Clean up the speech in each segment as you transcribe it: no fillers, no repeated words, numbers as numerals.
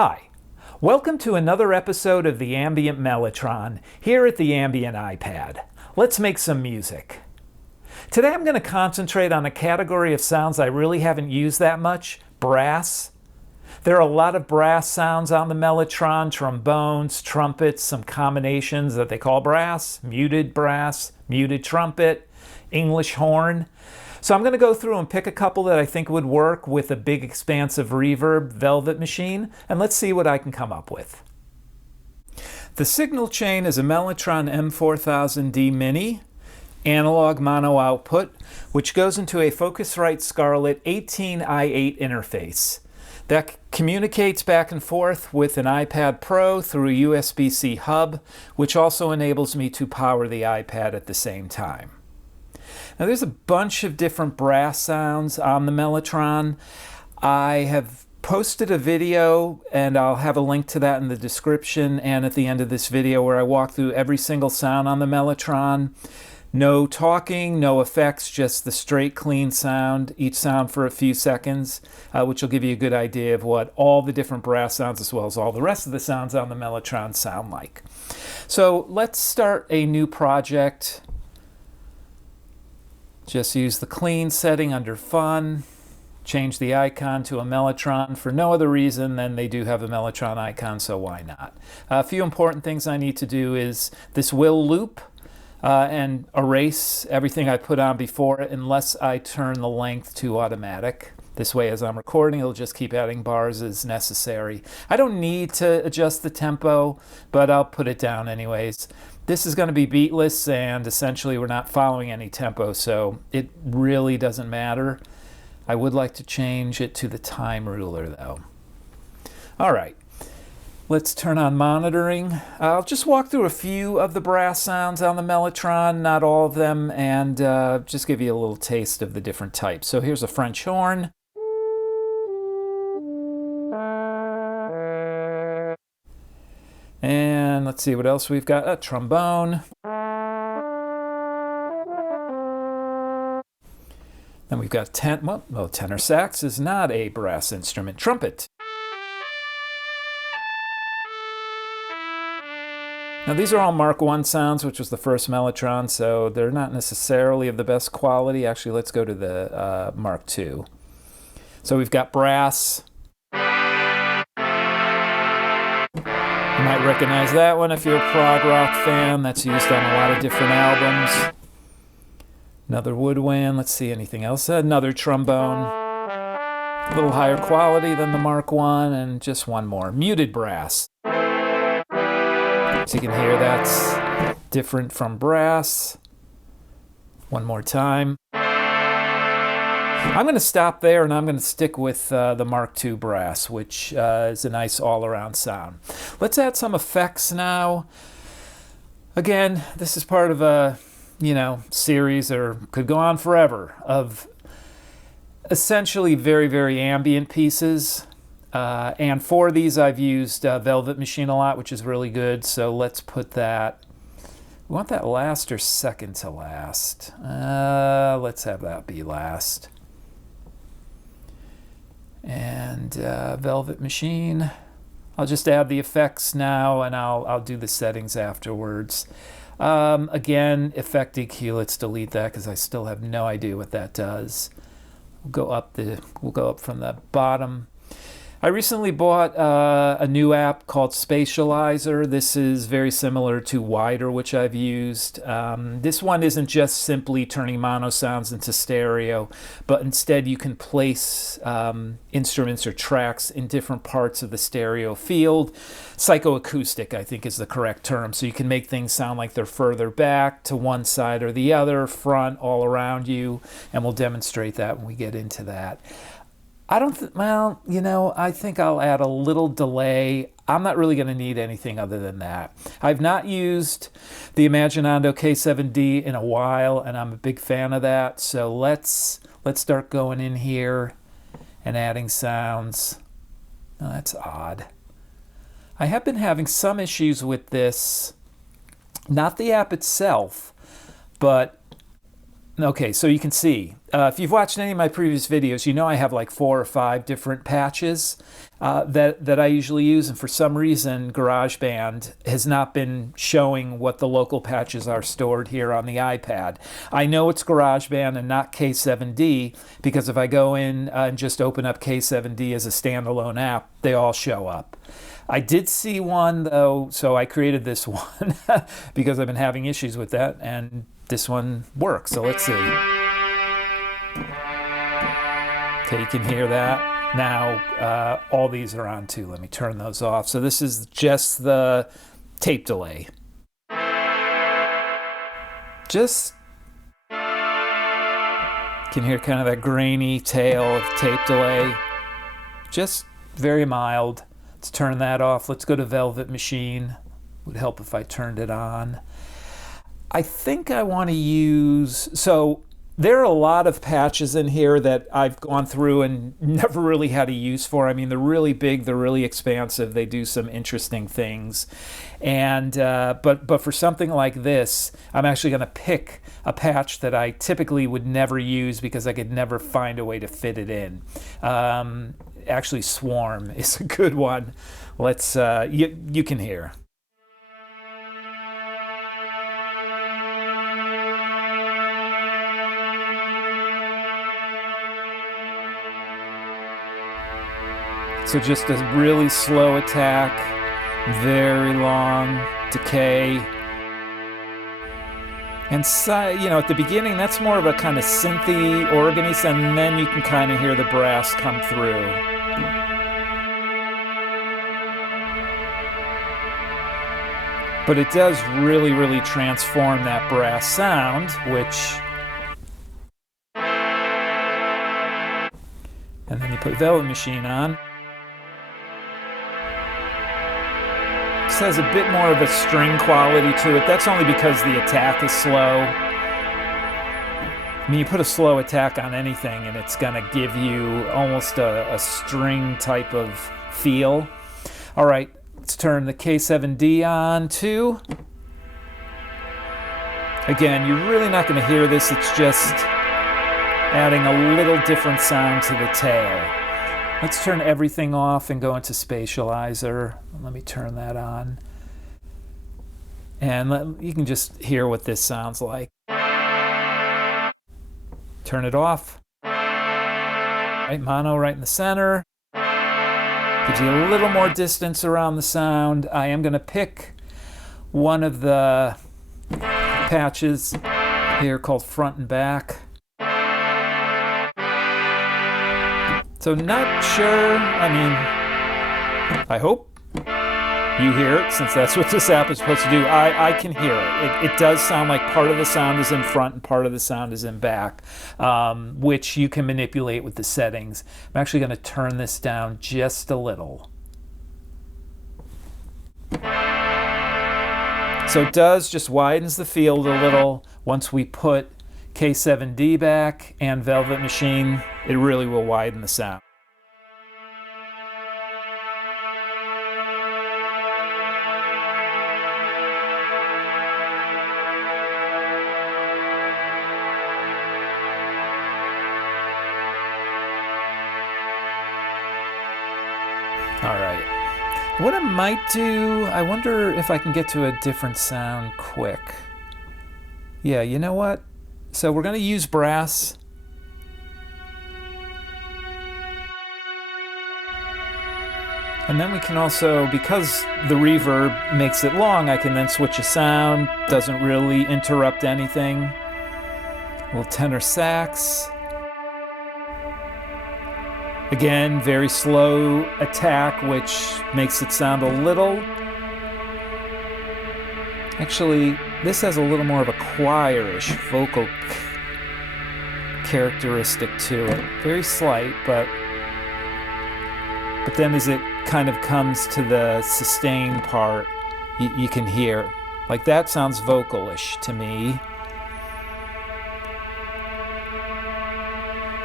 Hi, welcome to another episode of the Ambient Mellotron here at the Ambient iPad. Let's make some music. Today I'm going to concentrate on a category of sounds I really haven't used that much, brass. There are a lot of brass sounds on the Mellotron, trombones, trumpets, some combinations that they call brass, muted trumpet, English horn. So I'm going to go through and pick a couple that I think would work with a big expansive reverb velvet machine, and let's see what I can come up with. The signal chain is a Mellotron M4000D Mini, analog mono output, which goes into a Focusrite Scarlett 18i8 interface. That communicates back and forth with an iPad Pro through a USB-C hub, which also enables me to power the iPad at the same time. Now there's a bunch of different brass sounds on the Mellotron. I have posted a video, and I'll have a link to that in the description and at the end of this video, where I walk through every single sound on the Mellotron. No talking, no effects, just the straight clean sound, each sound for a few seconds, which will give you a good idea of what all the different brass sounds as well as all the rest of the sounds on the Mellotron sound like. So let's start a new project. Just use the clean setting under Fun, change the icon to a Mellotron for no other reason than they do have a Mellotron icon, so why not? A few important things I need to do is this will loop and erase everything I put on before it unless I turn the length to automatic. This way, as I'm recording, it'll just keep adding bars as necessary. I don't need to adjust the tempo, but I'll put it down anyways. This is going to be beatless, and essentially we're not following any tempo, so it really doesn't matter. I would like to change it to the time ruler, though. All right, let's turn on monitoring. I'll just walk through a few of the brass sounds on the Mellotron, not all of them, and just give you a little taste of the different types. So here's a French horn. And let's see what else we've got. A trombone. Then we've got tenor sax is not a brass instrument. Trumpet. Now these are all Mark I sounds, which was the first Mellotron, so they're not necessarily of the best quality. Actually, let's go to the Mark II. So we've got brass. You might recognize that one if you're a prog rock fan. That's used on a lot of different albums. Another woodwind. Let's see, anything else? Another trombone. A little higher quality than the Mark I, and just one more. Muted brass. So you can hear that's different from brass. One more time. I'm going to stop there, and I'm going to stick with the Mark II brass, which is a nice all-around sound. Let's add some effects now. Again, this is part of a, series, or could go on forever, of essentially very, very ambient pieces. And for these, I've used Velvet Machine a lot, which is really good. So let's put that. We want that last or second to last? Let's have that be last. And Velvet Machine. I'll just add the effects now, and I'll do the settings afterwards. Again, Effect EQ, let's delete that because I still have no idea what that does. We'll go up from the bottom. I recently bought a new app called Spatializer. This is very similar to Wider, which I've used. This one isn't just simply turning mono sounds into stereo, but instead you can place instruments or tracks in different parts of the stereo field. Psychoacoustic, I think, is the correct term. So you can make things sound like they're further back, to one side or the other, front, all around you, and we'll demonstrate that when we get into that. I think I'll add a little delay. I'm not really going to need anything other than that. I've not used the Imaginando K7D in a while, and I'm a big fan of that. So let's start going in here and adding sounds. Oh, that's odd. I have been having some issues with this, not the app itself, but Okay, so you can see, if you've watched any of my previous videos, you know I have like 4 or 5 different patches that I usually use, and for some reason GarageBand has not been showing what the local patches are stored here on the iPad. I know it's GarageBand and not K7D, because if I go in and just open up K7D as a standalone app, they all show up. I did see one though, so I created this one because I've been having issues with that, and this one works, so let's see. Okay, you can hear that. Now, all these are on too. Let me turn those off. So this is just the tape delay. Just can hear kind of that grainy tail of tape delay. Just very mild. Let's turn that off. Let's go to Velvet Machine. Would help if I turned it on. I think I want to use, so there are a lot of patches in here that I've gone through and never really had a use for. I mean, they're really big, they're really expansive, they do some interesting things. And but for something like this, I'm actually going to pick a patch that I typically would never use because I could never find a way to fit it in. Actually, Swarm is a good one. Let's, you can hear. So just a really slow attack, very long decay. And so, you know, at the beginning, that's more of a kind of synthy, organy, and then you can kind of hear the brass come through. But it does really, really transform that brass sound, which... And then you put Velvet Machine on. This has a bit more of a string quality to it. That's only because the attack is slow. I mean, you put a slow attack on anything and it's gonna give you almost a string type of feel. All right, let's turn the K7D on too. Again, you're really not gonna hear this. It's just adding a little different sound to the tail. Let's turn everything off and go into Spatializer. Let me turn that on. And you can just hear what this sounds like. Turn it off. Right, mono right in the center. Gives you a little more distance around the sound. I am going to pick one of the patches here called Front and Back. So not sure, I mean, I hope you hear it, since that's what this app is supposed to do. I can hear it. It does sound like part of the sound is in front and part of the sound is in back, which you can manipulate with the settings. I'm actually going to turn this down just a little. So it does, just widens the field a little. Once we put K7D back and Velvet Machine, it really will widen the sound. All right. What I might do, I wonder if I can get to a different sound quick. Yeah, you know what? So we're going to use brass. And then we can also, because the reverb makes it long, I can then switch a sound. Doesn't really interrupt anything. A little tenor sax. Again, very slow attack, which makes it sound a little... Actually, this has a little more of a choir-ish vocal characteristic to it. Very slight, but then as it kind of comes to the sustain part, you can hear. Like, that sounds vocal-ish to me.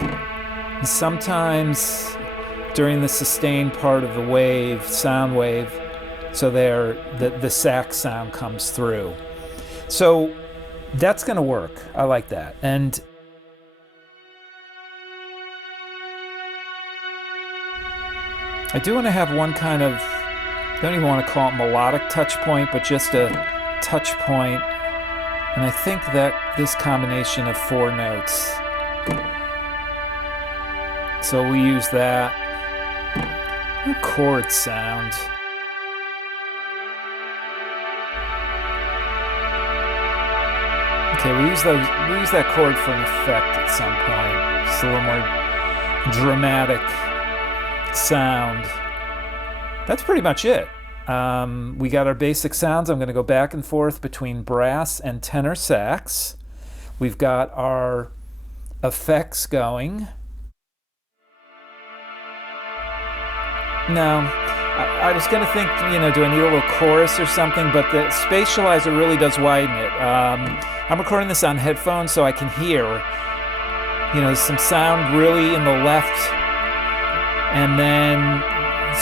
And sometimes during the sustain part of the wave, sound wave, so there, the sax sound comes through. So That's going to work. I like that. And I do want to have one kind of, don't even want to call it melodic touch point, but just a touch point. And I think that this combination of 4 notes. So we use that. A chord sound. Okay, we use that chord for an effect at some point. Just a little more dramatic sound. That's pretty much it. We got our basic sounds. I'm going to go back and forth between brass and tenor sax. We've got our effects going. Now, I was going to think, do I need a little chorus or something? But the Spatializer really does widen it. I'm recording this on headphones so I can hear, some sound really in the left. And then,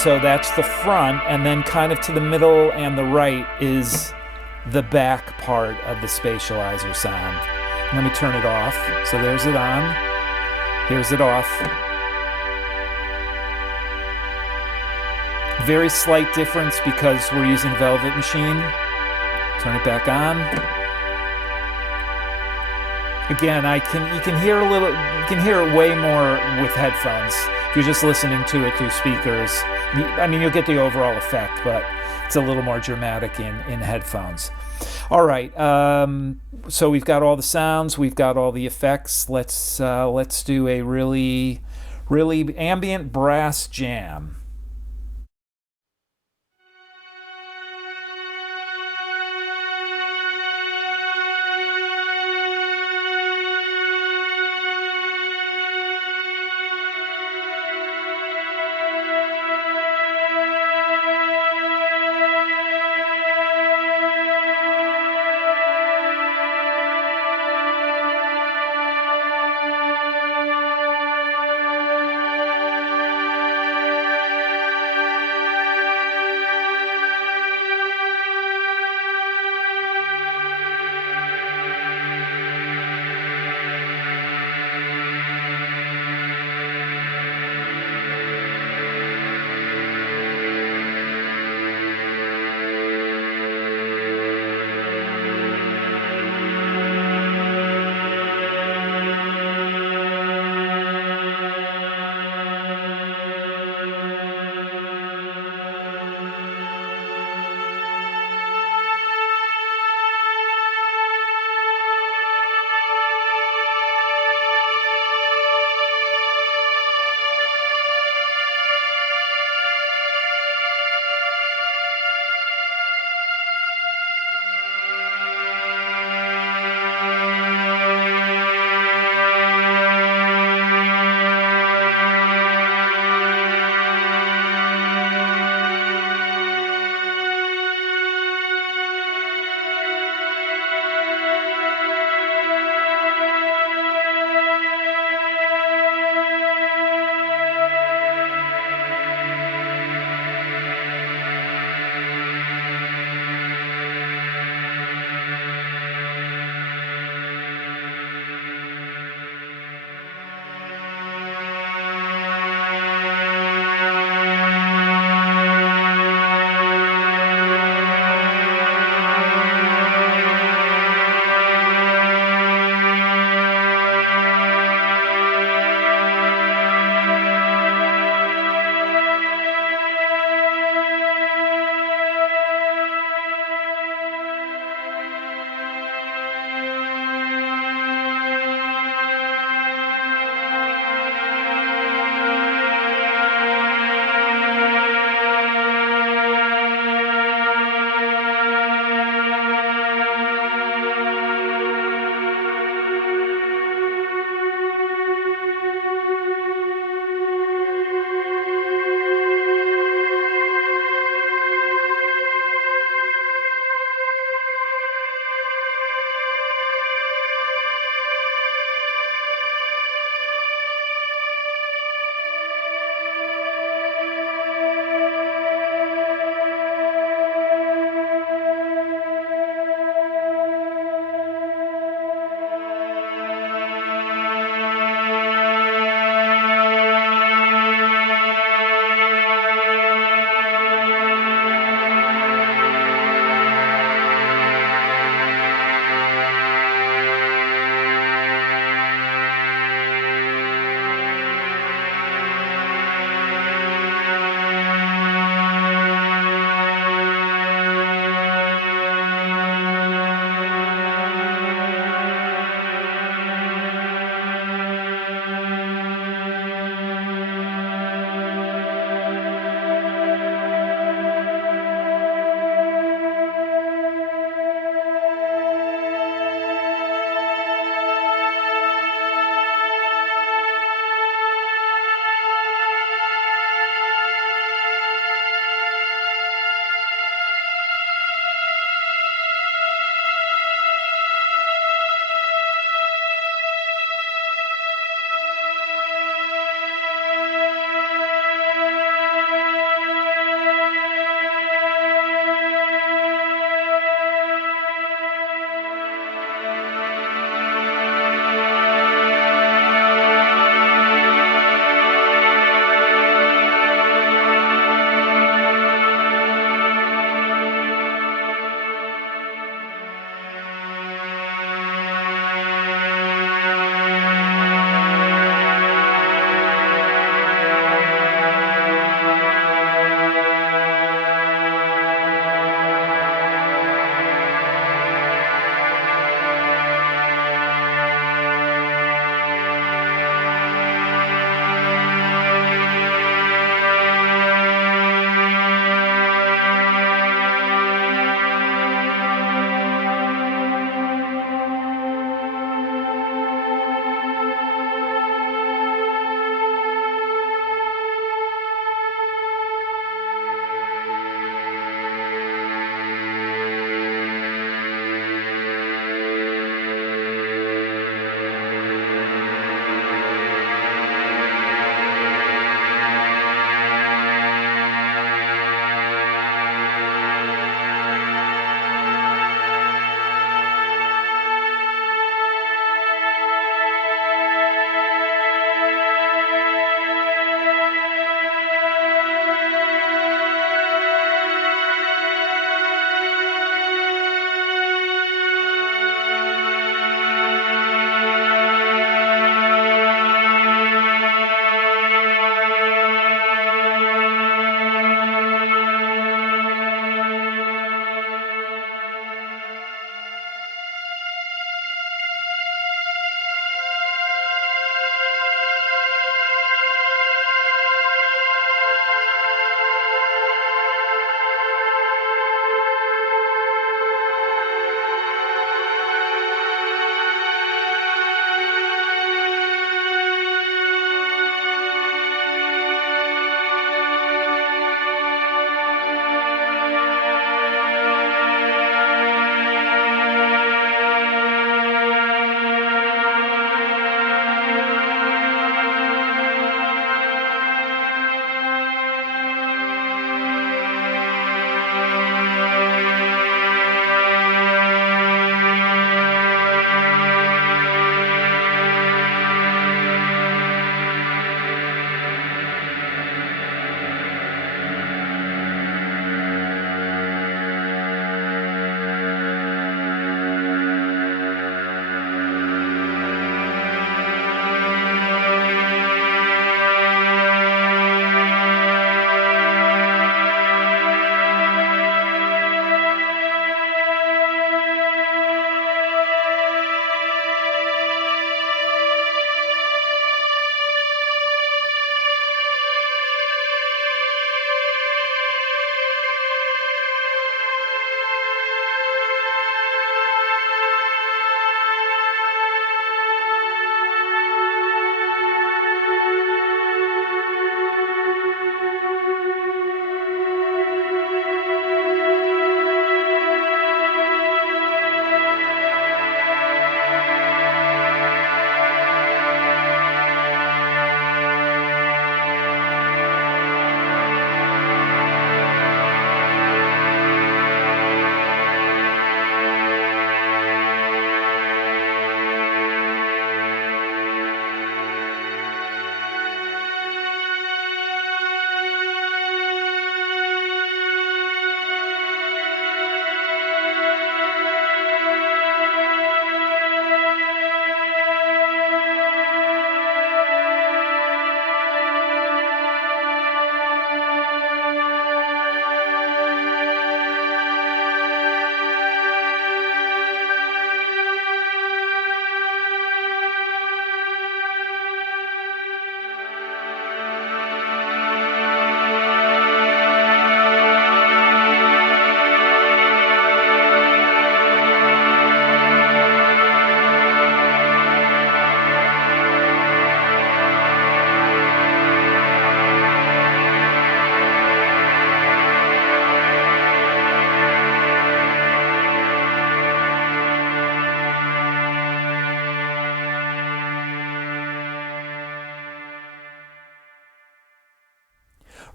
so that's the front. And then kind of to the middle and the right is the back part of the Spatializer sound. Let me turn it off. So there's it on. Here's it off. Very slight difference because we're using Velvet Machine. Turn it back on. Again, you can hear it way more with headphones. If you're just listening to it through speakers, you'll get the overall effect, but it's a little more dramatic in headphones. All right, so we've got all the sounds, we've got all the effects. Let's do a really, really ambient brass jam.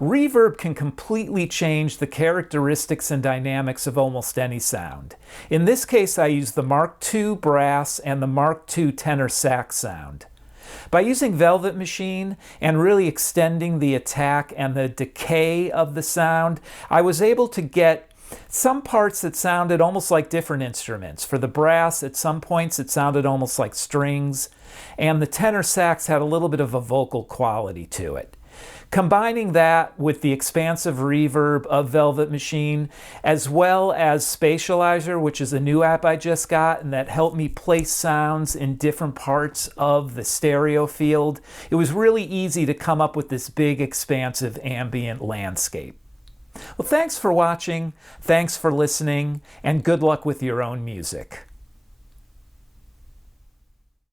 Reverb can completely change the characteristics and dynamics of almost any sound. In this case, I use the Mark II Brass and the Mark II Tenor Sax sound. By using Velvet Machine and really extending the attack and the decay of the sound, I was able to get some parts that sounded almost like different instruments. For the brass, at some points it sounded almost like strings, and the tenor sax had a little bit of a vocal quality to it. Combining that with the expansive reverb of Velvet Machine, as well as Spatializer, which is a new app I just got, and that helped me place sounds in different parts of the stereo field, it was really easy to come up with this big, expansive ambient landscape. Well, thanks for watching, thanks for listening, and good luck with your own music.